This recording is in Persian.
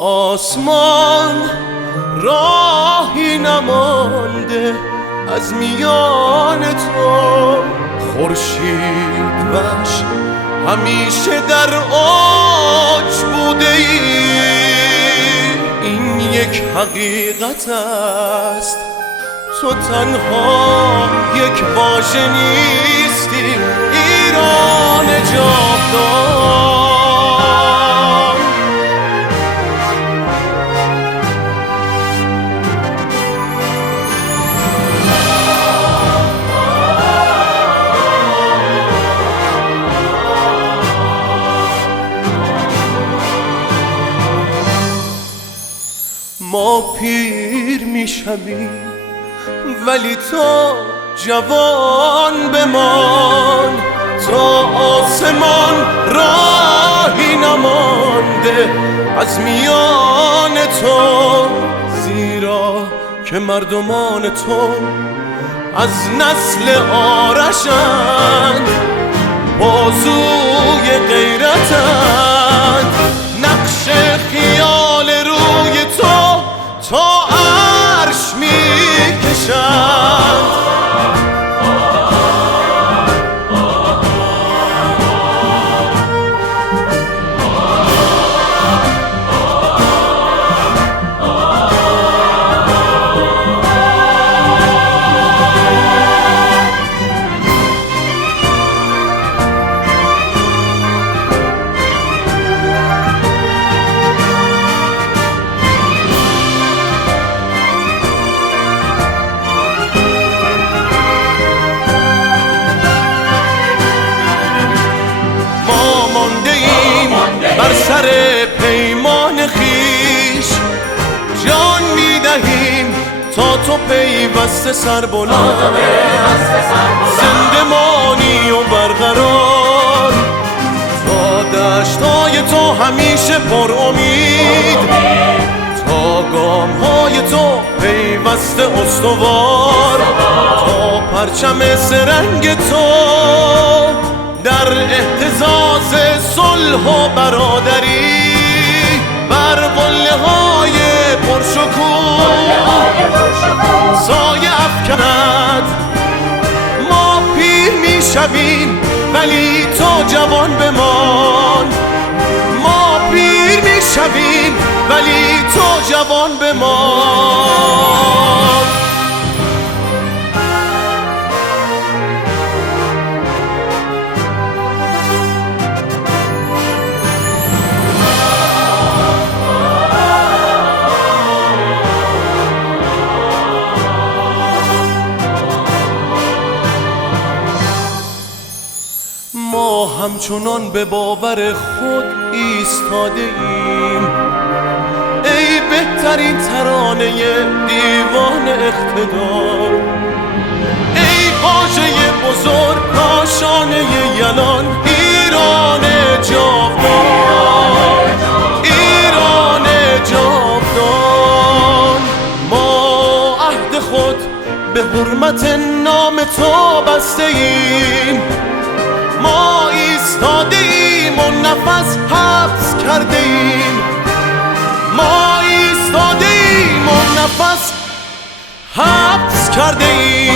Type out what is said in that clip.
آسمان راهی نمانده از میان تو، خورشید وش همیشه در اوج بوده ای. این یک حقیقت است، تو تنها یک واژه نیستی، ایران جاودان. ما پیر میشویم ولی تو جوان بمان، تا آسمان راهی نمانده از میان تو، زیرا که مردمان تو از نسل آرشند، بازوی غیرتند، نقش خیال روی تو تا عرش میکشند. بر سر پیمان خیش جان میدهیم تا تو پیوسته سربلند، زنده مانی و برقرار، تا دشتای تو همیشه پر امید، تا گامهای تو پیوسته استوار، تا پرچم سرنگ تو در اهتزاز صلح و برادری بر قله های پرشکوه سایه افکند. ما پیر میشویم ولی تو جوان بمان، ما پیر میشویم ولی تو جوان بمان. ما همچنان به باور خود ایستاده ایم، ای بهترین ترانه دیوان اقتدار، ای واژه بزرگ کاشانه یلان، ایران جاودان، ایران جاودان. ما عهد خود به حرمت نام تو بسته ایم، ما ایستاده ایم و نفس حبس کرده ایم، ما ایستاده ایم و نفس حبس کرده ایم.